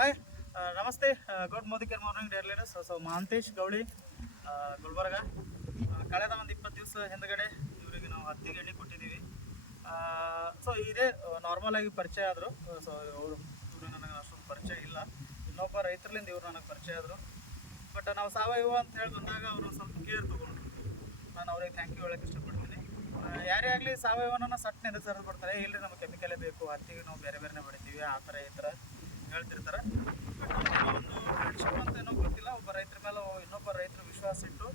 Hi ನಮಸ್ತೆ good ಮೋದಿಕರ್ morning dear leaders. So Mahantesh Gouli Gulbarga. ಕಳೆದ ಒಂದು 20 ದಿವಸ ಹಿಂದ್ಗಡೆ ಇವರಿಗೆ ನಾವು ಹತ್ತಿಗೆ ಎಣ್ಣೆ ಕೊಟ್ಟಿದ್ದೀವಿ. ಸೊ ಇದೇ ನಾರ್ಮಲ್ ಆಗಿ ಪರಿಚಯ ಆದರು. ಸೊ ಇವರು ನನಗೆ ಅಷ್ಟೊಂದು ಪರಿಚಯ ಇಲ್ಲ. ಇನ್ನೊಬ್ಬ ರೈತರಿಂದ ಇವರು ನನಗೆ ಪರಿಚಯ ಆದರು. ಬಟ್ ನಾವು ಸಾವಯವ ಅಂತ ಹೇಳಿ ಬಂದಾಗ ಅವರು ಸ್ವಲ್ಪ ಕೇರ್ ತೊಗೊಂಡ್ರು. ನಾನು ಅವ್ರಿಗೆ ಥ್ಯಾಂಕ್ ಯು ಹೇಳೋಕ್ಕೆ ಇಷ್ಟಪಡ್ತೀನಿ. ಯಾರೇ ಆಗಲಿ ಸಾವಯವನ ಸಟ್ನ ಎದಕ್ಕೆ ಸರಿದು ಬಿಡ್ತಾರೆ, ಇಲ್ಲರಿ ನಮಗೆ ಕೆಮಿಕಲೇ ಬೇಕು, ಹತ್ತಿಗೆ ನಾವು ಬೇರೆ ಬೇರೆನೇ ಹೊಡಿತೀವಿ ಆ ಥರ ಈ ಥರ ಹೇಳ್ತಿರ್ತಾರೆ. ಬಟ್ ಒಂದು ಫ್ರೆಂಡ್ಶಿಪ್ ಅಂತ ಏನೋ ಗೊತ್ತಿಲ್ಲ, ಒಬ್ಬ ರೈತರ ಮೇಲೆ ಇನ್ನೊಬ್ಬ ರೈತರ ವಿಶ್ವಾಸ ಇಟ್ಟು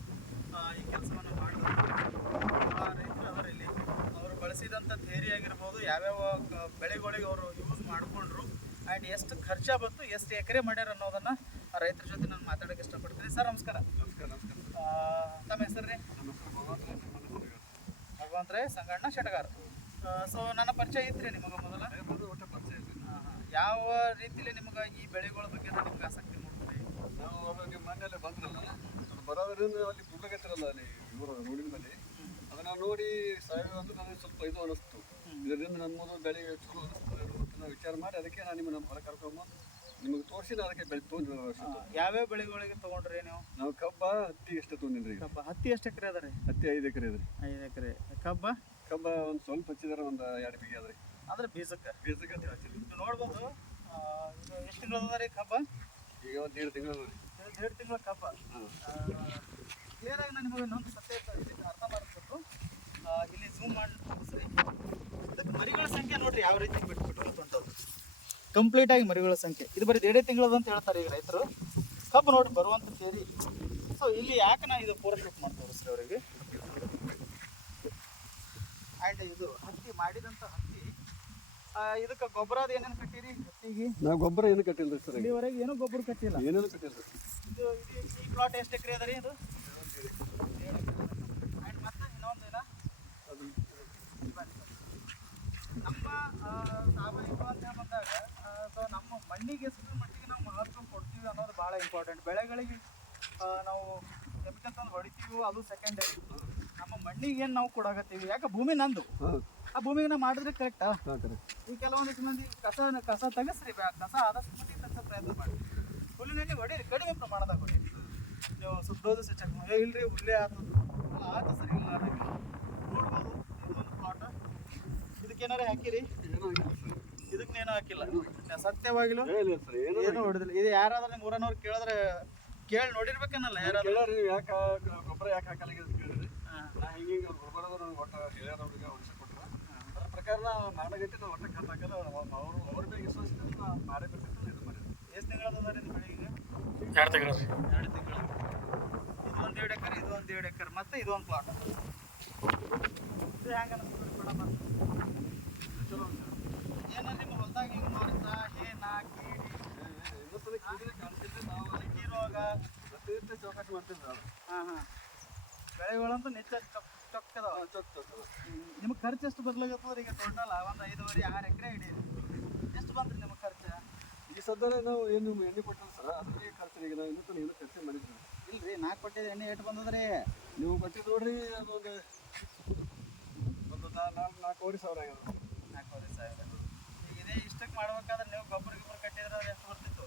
ಈ ಕೆಲಸವನ್ನು ಮಾಡಿದ್ರು. ಆ ರೈತರು ಅವರ ಇಲ್ಲಿ ಅವರು ಬಳಸಿದಂಥ ಥೇರಿ ಆಗಿರ್ಬೋದು, ಯಾವ್ಯಾವ ಬೆಳೆಗಳಿಗೆ ಅವರು ಯೂಸ್ ಮಾಡಿಕೊಂಡ್ರು ಆ್ಯಂಡ್ ಎಷ್ಟು ಖರ್ಚ ಬಂತು, ಎಷ್ಟು ಎಕರೆ ಮಾಡ್ಯಾರ ಅನ್ನೋದನ್ನು ಆ ರೈತರ ಜೊತೆ ನಾನು ಮಾತಾಡೋಕ್ಕೆ ಇಷ್ಟಪಡ್ತೀನಿ. ಸರ್ ನಮಸ್ಕಾರ. ನಮಸ್ಕಾರ. ತಮ್ಮ ಹೆಸರು ರೀ? ಭಗವಂತರೇ ಸಂಗಣ್ಣ ಶೆಟಗಾರ್. ಸೊ ನನ್ನ ಪರಿಚಯ ಇತ್ತು ನಿಮಗೆ ಮೊದಲ? ಒಟ್ಟು ಪರಿಚಯ ಇದೆ. ಯಾವ ರೀತಿಯಲ್ಲಿ ನಿಮಗೆ ಈ ಬೆಳೆಗಳ ಬಗ್ಗೆ ನಿಮ್ಗೆ ಆಸಕ್ತಿ ಮೂಡ್ತೀರಿ? ನಾವು ಅವಾಗ ನಿಮ್ಮ ಮನೆಯಲ್ಲೇ ಬಂದ್ರಲ್ಲ, ಅದು ಬರೋದ್ರಿಂದ ಅಲ್ಲಿ ಗುಡ್ಲಗತ್ತಿರಲ್ಲ ಅಲ್ಲಿ ಇವರು ರೋಡಿನ ಮೇಲೆ, ಅದನ್ನು ನೋಡಿ ಸಾವಯವ ಅಂದ್ರೆ ನನಗೆ ಸ್ವಲ್ಪ ಇದು ಅನ್ನಿಸ್ತು. ಇದರಿಂದ ನಮ್ಮದು ಬೆಳೆ ಚಲೋ ಅನ್ನಿಸ್ತದೆ ಅಂತ ನಾವು ವಿಚಾರ ಮಾಡಿ ಅದಕ್ಕೆ ನಾನು ನಿಮ್ಮ ಹೊರ ಕರ್ಕೊಂಡು ನಿಮಗೆ ತೋರಿಸಿ ನಾನು ಅದಕ್ಕೆ ಬೆಳೆ ತೊಗೊಂಡು. ಯಾವ್ಯಾವ ಬೆಳೆಗಳಿಗೆ ತೊಗೊಂಡ್ರಿ ನೀವು? ನಾವು ಕಬ್ಬ ಹತ್ತಿ ಎಷ್ಟು ತೊಗೊಂಡಿನಿ. ಕಬ್ಬ ಹತ್ತಿ ಎಷ್ಟು ಎಕರೆ ಅದ ರೀ? ಹತ್ತಿ 5 ಎಕರೆ ಅದ್ರಿ. 5 ಎಕರೆ. ಕಬ್ಬ ಒಂದು ಸ್ವಲ್ಪ ಹಚ್ಚಿದಾರೆ, ಒಂದು 2 ಬಿಗೆ ಅದ್ರಿ. ಅಂದ್ರೆ ಬೀಜಕ್ಕೆ ಹಚ್ಚಿದ್ವಿ. ಇದು ನೋಡ್ಬೋದು. ಇದು ಎಷ್ಟು ತಿಂಗಳು ಅದ ರೀ ಕಬ್ಬ? ಈಗ ಒಂದು 1.5 ತಿಂಗಳು ಅದ ರೀ. 1.5 ತಿಂಗಳ ಕಬ್ಬ. ಕ್ಲಿಯರಾಗಿ ನಾನು ನಿಮಗೆ ಇನ್ನೊಂದು ಸತ್ಯ ಇದಕ್ಕೆ ಅರ್ಥ ಮಾಡಿಸ್ಬಿಟ್ಟು ಇಲ್ಲಿ ಝೂಮ್ ಮಾಡಿ ತೋರಿಸ್ರಿ. ಅದಕ್ಕೆ ಮರಿಗಳ ಸಂಖ್ಯೆ ನೋಡ್ರಿ ಯಾವ ರೀತಿ ಬಿಟ್ಬಿಟ್ಟು ಹೊಂಟದ್ದು. ಕಂಪ್ಲೀಟಾಗಿ ಮರಿಗಳ ಸಂಖ್ಯೆ ಇದು ಬರೀ 1.5 ತಿಂಗಳದ ಅಂತ ಹೇಳ್ತಾರೆ ಈಗ ರೈತರು. ಕಬ್ಬು ನೋಡಿ ಬರುವಂಥ ಸೇರಿ. ಸೊ ಇಲ್ಲಿ ಯಾಕೆ ನಾನು ಇದು ಪೂರ ಶೂಟ್ ಮಾಡಿ ತೋರಿಸ್ರಿ ಅವರಿಗೆ. ಆ್ಯಂಡ್ ಇದು ಹತ್ತಿ ಮಾಡಿದಂಥ ಹತ್ತಿ, ಇದಕ್ಕೆ ಗೊಬ್ಬರ ಅದು ಏನೇನು ಕಟ್ಟಿರಿ ಹತ್ತಿಗೆ? ನಾವು ಗೊಬ್ಬರ ಏನು ಕಟ್ಟಿಲ್ಲ ಸರ್, ಇಲ್ಲಿವರೆಗೆ ಏನೂ ಗೊಬ್ಬರ ಕಟ್ಟಿಲ್ಲ. ಏನೇನು ಕಟ್ಟಿಲ್ಲ. ಇದು ಈ ಪ್ಲಾಟ್ ಎಷ್ಟು ಎಕರೆ ಅದ ರೀ? ಇದು 7 ಎಕರೆ. ಆ್ಯಂಡ್ ಮತ್ತೆ ಇನ್ನೊಂದು ಏನ ನಮ್ಮ ಸಾವಯವ ಅಂತ ಬಂದಾಗ ಸೊ ನಮ್ಮ ಮಣ್ಣಿಗೆ ಎಷ್ಟು ಮಟ್ಟಿಗೆ ನಾವು ಮಹತ್ವ ಕೊಡ್ತೀವಿ ಅನ್ನೋದು ಭಾಳ ಇಂಪಾರ್ಟೆಂಟ್. ಬೆಳೆಗಳಿಗೆ ನಾವು ಕೆಮಿಕಲ್ ತಂದು ಹೊಡಿತೀವೋ ಅದು ಸೆಕೆಂಡರಿ. ನಮ್ಮ ಮಣ್ಣಿಗೆ ಏನು ನಾವು ಕೊಡಾಕತ್ತೀವಿ, ಯಾಕೆ ಭೂಮಿ ನಂದು, ಆ ಭೂಮಿಗೆ ನಾವು ಮಾಡಿದ್ರೆ ಕರೆಕ್ಟಾ? ಈ ಕೆಲವೊಂದಿಷ್ಟು ಮಂದಿ ಕಸ ತೆಗೆಸ್ರಿ, ಕಸ ಆದಷ್ಟು ಮಟ್ಟಿಗೆ ತೆಗೆಸೋ ಪ್ರಯತ್ನ ಮಾಡಿ. ಹುಲ್ಲಿನಲ್ಲಿ ಹೊಡೀರಿ, ಕಡಿಮೆ ಪ್ರಮಾಣದಾಗ ಹೊಡೀರಿ. ನೀವು ಸುತ್ತೋದು ಚೆಕ್ ಮಾಡಿ, ಇಲ್ರಿ ಹುಲ್ಲೇ ಆತ ಸರಿ ಇಲ್ಲ ನೋಡ್ಬೋದು. ಇದೊಂದು ಪ್ಲಾಟ್. ಇದಕ್ಕೇನಾರ ಹಾಕಿರಿ? ಇದಕ್ಕೇನು ಹಾಕಿಲ್ಲ. ಸತ್ಯವಾಗಿಲ್ಲ ಏನು ಹೊಡೆದಿಲ್ಲ. ಇದು ಯಾರಾದ್ರೂ ನಿಮ್ಮ ಊರನವ್ರು ಕೇಳಿದ್ರೆ ಕೇಳಿ ನೋಡಿರ್ಬೇಕನ್ನಲ್ಲ ಯಾರಾದ್ರೂ. ಯಾಕೆ ಗೊಬ್ಬರ ಯಾಕೆ ಹಾಕಲ್ಲ ಕೇಳಿದ್ರಿ? ನಾ ಹಿಂಗೆ ಗೊಬ್ಬರದವ್ರು ನನಗೆ ಒಟ್ಟು ಹೇಳ್ಯಾರವ್ರಿಗೆ ಔಷಧ ಕೊಟ್ಟರು. ಅದ್ರ ಪ್ರಕಾರ ಮಾಡಗಟ್ಟಿ ನಾವು ಒಟ್ಟು ಖರ್ಚು ಹಾಕಲ್ಲ. ಅವರು ಅವ್ರ ಮೇಲೆ ವಿಶ್ವಾಸ ನಾವು ಮಾಡಬೇಕಂತ ಇದು ಮಾಡಿದ್ವಿ. ಎಷ್ಟು ತಿಂಗಳದ ರೀ ಬೆಳೆಗೆ? 2 ತಿಂಗಳು. 2 ತಿಂಗಳು. ಇದು 1.5 ಎಕರೆ, ಇದು 1.5 ಎಕರೆ, ಮತ್ತೆ ಇದೊಂದು ಪ್ಲಾಟ್. ಇದು ಹೆಂಗೆ ಅನಿಸ್ತದೆ ಮೇಡಮ್? ಚಲೋ ಏನಾರ ನಿಮ್ಮ ಹೊಲ್ದಾಗ ಹಿಂಗೆ ನೋಡ್ತಾ ಏನ ಕೀಡಿ ಕಾಣಿಸಿದ್ರೆ ನಾವು ಹಕ್ಕಿ ರೋಗ ಪ್ರತಿನಿತ್ಯ ಚೌಕಾಸಿ ಮಾಡ್ತಿದ್ವಿ. ಹಾಂ ಬೆಳೆಗಳಂತೂ ನಿಚ್ಚ ಚೊಕ್ಕದಾವ. ನಿಮಗೆ ಖರ್ಚು ಎಷ್ಟು ಬರ್ಲಾಗತ್ತದ್ರಿ? ಈಗ ಟೋಟಲ್ ಒಂದು 5.5-6 ಎಕರೆ ಹಿಡೀರಿ. ಎಷ್ಟು ಬಂದ್ರಿ ನಿಮಗೆ ಖರ್ಚು? ಈ ಸದ್ಯ ನಾವು ಏನು ಎಣ್ಣೆ ಕೊಟ್ಟಿಲ್ಲ ಸರ್, ಅದಕ್ಕೆ ಖರ್ಚು. ಈಗ ನಾವು ಇನ್ನೂ ಏನು ಖರ್ಚು ಮಾಡಿದ್ವಿ ಇಲ್ರಿ. ನಾಲ್ಕು ಕೊಟ್ಟಿದ್ದು ಎಣ್ಣೆ ಎಷ್ಟು ಬಂದದ್ರಿ? ನೀವು ಕೊಟ್ಟಿದ್ದು ನೋಡ್ರಿ, ಅದೊಂದು 4,500 ಆಗ್ಯದ. 4,500. ಈಗ ಇದೇ ಇಷ್ಟಕ್ಕೆ ಮಾಡ್ಬೇಕಾದ್ರೆ ನೀವು ಗೊಬ್ಬರ ಕಟ್ಟಿದ್ರೆ ಅದು ಎಷ್ಟು ಬರ್ತಿತ್ತು?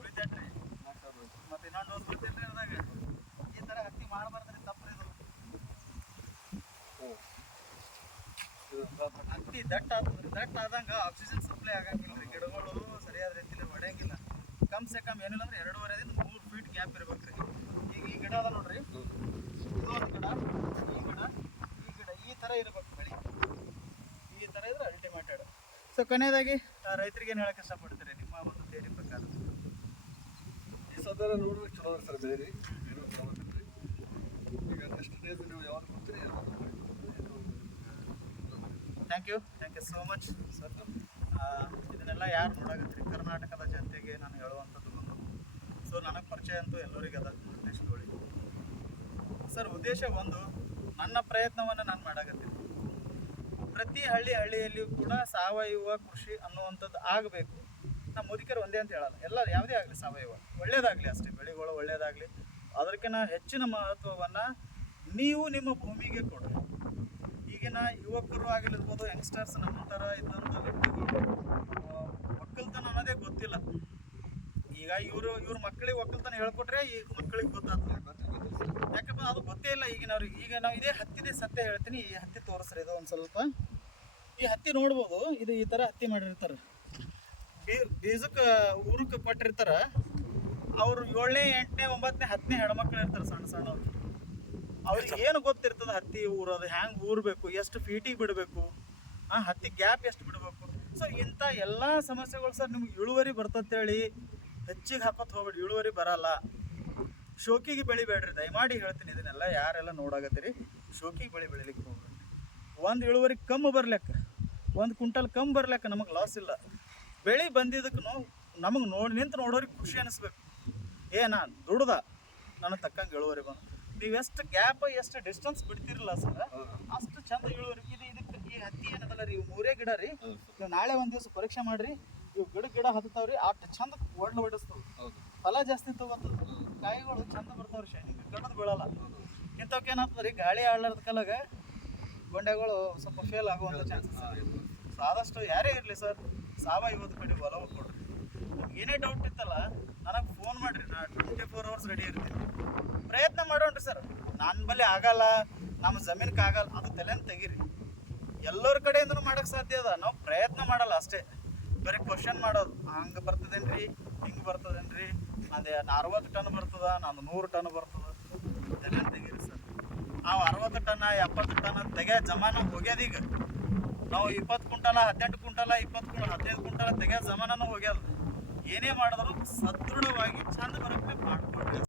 ಉಳಿತೈತ್ರಿ 4,000. ಮತ್ತು ಇನ್ನೊಂದು ಡೋಸ್ ಬರ್ತಿಲ್ರಿ ಅದಾಗ. ಈ ಥರ ಹತ್ತಿ ಮಾಡಬಾರ್ದ್ರಿ, ತಪ್ಪ್ರಿ ಇದು. ಹತ್ತಿ ದಟ್ಟ ಆಗ್ತದ್ರಿ. ದಟ್ಟ ಆದಂಗೆ ಆಕ್ಸಿಜನ್ ಸಪ್ಲೈ ಆಗಂಗಿಲ್ಲ ರೀ. ಗಿಡಗಳು ಸರಿಯಾದ ರೀತಿಯಲ್ಲಿ ಹೊಡೆಯಂಗಿಲ್ಲ. ಕಮ್ಸೆ ಕಮ್ ಏನಿಲ್ಲ ಅಂದ್ರೆ 2.5ರಿಂದ 3 ಫೀಟ್ ಗ್ಯಾಪ್ ಇರ್ಬೇಕ್ರಿ. ಈಗ ಈ ಗಿಡ ಅದ ನೋಡ್ರಿ, ಇದೊಂದು ಗಿಡ, ಈ ಗಿಡ ಈ ಥರ ಇರ್ಬೇಕು ಬೆಳೆ. ಈ ಥರ ಇದ್ರೆ ಅಲ್ಟಿಮೇಟೆಡ್. ಸೊ ಕೊನೆಯದಾಗಿ ರೈತರಿಗೆ ಏನು ಹೇಳಕ್ಕೆ ಇಷ್ಟಪಡ್ತೀರಿ ನಿಮ್ಮ ಒಂದು ಥಿಯರಿ ಪ್ರಕಾರ? ಈ ಸದ್ಯ ನೋಡ್ಬೇಕು ಚಲೋ ಅದ ಸರ್ ಬೆಳೆ. ಏನೋ ಚಲೋ ಬರ್ತೈತ್ರಿ. ಈಗ ನೆಕ್ಸ್ಟ್ ಡೇಸ್ ನೀವು ಯಾವಾಗ ಬರ್ತೀರಿ thank you so much sir. ಇದನ್ನೆಲ್ಲ ಯಾರು ನೋಡಾಕತ್ತೀರಿ, ಕರ್ನಾಟಕದ ಜನತೆಗೆ ನಾನು ಹೇಳುವಂಥದ್ದು ಒಂದು. ಸೊ ನನಗೆ ಪರಿಚಯ ಅಂತೂ ಎಲ್ಲರಿಗೆ ಅದ ಮಹಾಂತೇಶ್ ಗೌಳಿ ಸರ್. ಉದ್ದೇಶ ಒಂದು, ನನ್ನ ಪ್ರಯತ್ನವನ್ನು ನಾನು ಮಾಡಾಕತ್ತೀನಿ. ಪ್ರತಿ ಹಳ್ಳಿಯಲ್ಲಿಯೂ ಕೂಡ ಸಾವಯವ ಕೃಷಿ ಅನ್ನುವಂಥದ್ದು ಆಗಬೇಕು. ನಮ್ಮ ಮುದುಕರು ಒಂದೇ ಅಂತ ಹೇಳಲ್ಲ, ಎಲ್ಲ ಯಾವುದೇ ಆಗಲಿ ಸಾವಯವ ಒಳ್ಳೇದಾಗಲಿ ಅಷ್ಟೇ, ಬೆಳೆಗಳು ಒಳ್ಳೇದಾಗಲಿ. ಅದಕ್ಕಿಂತ ಹೆಚ್ಚಿನ ಮಹತ್ವವನ್ನು ನೀವು ನಿಮ್ಮ ಭೂಮಿಗೆ ಕೊಡ್ರಿ. ಈಗಿನ ಯುವಕರು ಆಗಿರ್ಬೋದು, ಯಂಗ್ಸ್ಟರ್ಸ್ ನಮ್ಮ ಥರ ಇದ್ದಂಥ ವ್ಯಕ್ತಿಗಳು ಈಗ ಇವ್ರ ಮಕ್ಕಳಿಗೆ ಒಕ್ಕಲ್ತನ ಹೇಳ್ಕೊಟ್ರೆ ಈಗ ಮಕ್ಕಳಿಗೆ ಗೊತ್ತಾಗ್ತದೆ. ಯಾಕಪ್ಪ ಅದು ಗೊತ್ತೇ ಇಲ್ಲ ಈಗಿನವ್ರಿಗೆ. ಈಗ ನಾವು ಇದೇ ಹತ್ತಿದೆ ಸತ್ಯ ಹೇಳ್ತೀನಿ. ಈ ಹತ್ತಿ ತೋರಿಸ್ರಿ, ಇದು ಒಂದು ಸ್ವಲ್ಪ. ಈ ಹತ್ತಿ ನೋಡ್ಬೋದು, ಇದು ಈ ಥರ ಹತ್ತಿ ಮಾಡಿರ್ತಾರೆ. ಬೀಜಕ್ಕೆ ಊರಕ್ಕೆ ಕೊಟ್ಟಿರ್ತಾರೆ. ಅವರು 7ನೇ 8ನೇ 9ನೇ 10ನೇ ಹೆಣ್ಮಕ್ಳು ಇರ್ತಾರೆ, ಸಣ್ಣ ಸಣ್ಣವ್ರು. ಅವ್ರಿಗೆ ಏನು ಗೊತ್ತಿರ್ತದೆ ಹತ್ತಿ ಊರೋದು, ಹ್ಯಾಂಗೆ ಊರಬೇಕು, ಎಷ್ಟು ಫೀಟಿಗೆ ಬಿಡಬೇಕು, ಹತ್ತಿ ಗ್ಯಾಪ್ ಎಷ್ಟು ಬಿಡಬೇಕು. ಸೊ ಇಂಥ ಎಲ್ಲ ಸಮಸ್ಯೆಗಳು ಸರ್ ನಿಮ್ಗೆ ಇಳುವರಿ ಬರ್ತಂತೇಳಿ ಹೆಚ್ಚಿಗೆ ಹಾಕೋತ ಹೋಗ್ಬೇಡಿ, ಇಳುವರಿ ಬರಲ್ಲ. ಶೋಕಿಗೆ ಬೆಳಿಬೇಡ್ರಿ, ದಯಮಾಡಿ ಹೇಳ್ತೀನಿ ಇದನ್ನೆಲ್ಲ. ಯಾರೆಲ್ಲ ನೋಡಾಕತ್ತೀರಿ, ಶೋಕಿಗೆ ಬೆಳಿಲಿಕ್ಕೆ ಹೋಗ್ಬೇಡ್ರಿ. ಒಂದು ಇಳುವರಿ ಕಮ್ಮಿ ಬರ್ಲಿಕ್ಕೆ, 1 ಕ್ವಿಂಟಲ್ ಕಮ್ಮಿ ಬರ್ಲಿಕ್ಕೆ ನಮಗೆ ಲಾಸ್ ಇಲ್ಲ. ಬೆಳೆ ಬಂದಿದ್ದಕ್ಕೆ ನಮಗೆ ನಿಂತು ನೋಡೋರಿಗೆ ಖುಷಿ ಅನಿಸ್ಬೇಕು. ನಾನು ದುಡ್ದ ನನಗೆ ತಕ್ಕಂಗೆ ಇಳುವರಿ ಬಂದು. ನೀವು ಎಷ್ಟು ಗ್ಯಾಪ್ ಎಷ್ಟು ಡಿಸ್ಟೆನ್ಸ್ ಬಿಡ್ತಿರಲ್ಲ ಸರ್, ಅಷ್ಟು ಚಂದ ಇಳುವರಿ. ಇದಕ್ಕೆ ಈ ಹತ್ತಿ ಏನದಲ್ಲ ರೀ, ಇವು 3 ಗಿಡ ರೀ. ನೀವು ನಾಳೆ ಒಂದು ದಿವಸ ಪರೀಕ್ಷೆ ಮಾಡ್ರಿ, ಇವು ಗಿಡ ಹತ್ತತಾವ್ರಿ, ಅಷ್ಟು ಚಂದ ಹೊಡಿಸ್ತಾವೆ. ಫಲ ಜಾಸ್ತಿ ತಗೋತದ, ಕಾಯಿಗಳು ಚಂದ ಬರ್ತಾವ್ರಿ, ಶೈನಿಂಗ್ ಕಡದು ಬೀಳಲ್ಲ. ಇಂಥವ್ಕೆ ಏನಾಗ್ತದೆ ರೀ, ಗಾಳಿ ಆಡಲಾರ್ದ ಕಾಲಾಗ ಗೊಂಡೆಗಳು ಸ್ವಲ್ಪ ಫೇಲ್ ಆಗುವಂಥ ಚಾನ್ಸಸ್. ಸೊ ಆದಷ್ಟು ಯಾರೇ ಇರಲಿ ಸರ್, ಸಾವಯವದ ಕಡೆ ಒಲವು ಕೊಡ್ರಿ. ಏನೇ ಡೌಟ್ ಇತ್ತಲ್ಲ ನನಗೆ ಫೋನ್ ಮಾಡಿರಿ, ನಾನು 24 hours ರೆಡಿ ಇರ್ತೀನಿ. ಪ್ರಯತ್ನ ಮಾಡೋಣ್ರಿ ಸರ್. ನನ್ನ ಬಳಿ ಆಗಲ್ಲ, ನಮ್ಮ ಜಮೀನಿಗೆ ಆಗಲ್ಲ, ಅದು ತಲೆನ ತೆಗೀರಿ. ಎಲ್ಲರ ಕಡೆಯಿಂದನೂ ಮಾಡೋಕ್ಕೆ ಸಾಧ್ಯ ಅದ, ನಾವು ಪ್ರಯತ್ನ ಮಾಡಲ್ಲ ಅಷ್ಟೇ. ಬರೀ ಕ್ವಶನ್ ಮಾಡೋದು, ಹಂಗೆ ಬರ್ತದೇನ್ರಿ, ಹಿಂಗೆ ಬರ್ತದೇನ್ರಿ, ನಂದು 60 ಟನ್ ಬರ್ತದ, ನಂದು 100 ಟನ್ ಬರ್ತದ, ತಲೆನ ತೆಗೀರಿ ಸರ್. ನಾವು 60 ಟನ್ 70 ಟನ್ ತೆಗೆಯೋ ಜಮಾನ ಹೋಗ್ಯದೀಗ. ನಾವು 20 ಕ್ವಿಂಟಲ 18 ಕ್ವಿಂಟಲ 15 ಕ್ವಿಂಟಲ ತೆಗೆಯೋ ಜಮಾನನೂ ಹೋಗ್ಯದ. ಏನೇ ಮಾಡಿದ್ರು ಸದೃಢವಾಗಿ ಚಂದ ಬರೋಕ್ಕೆ ಮಾಡ್ಕೊಡ್ರಿ.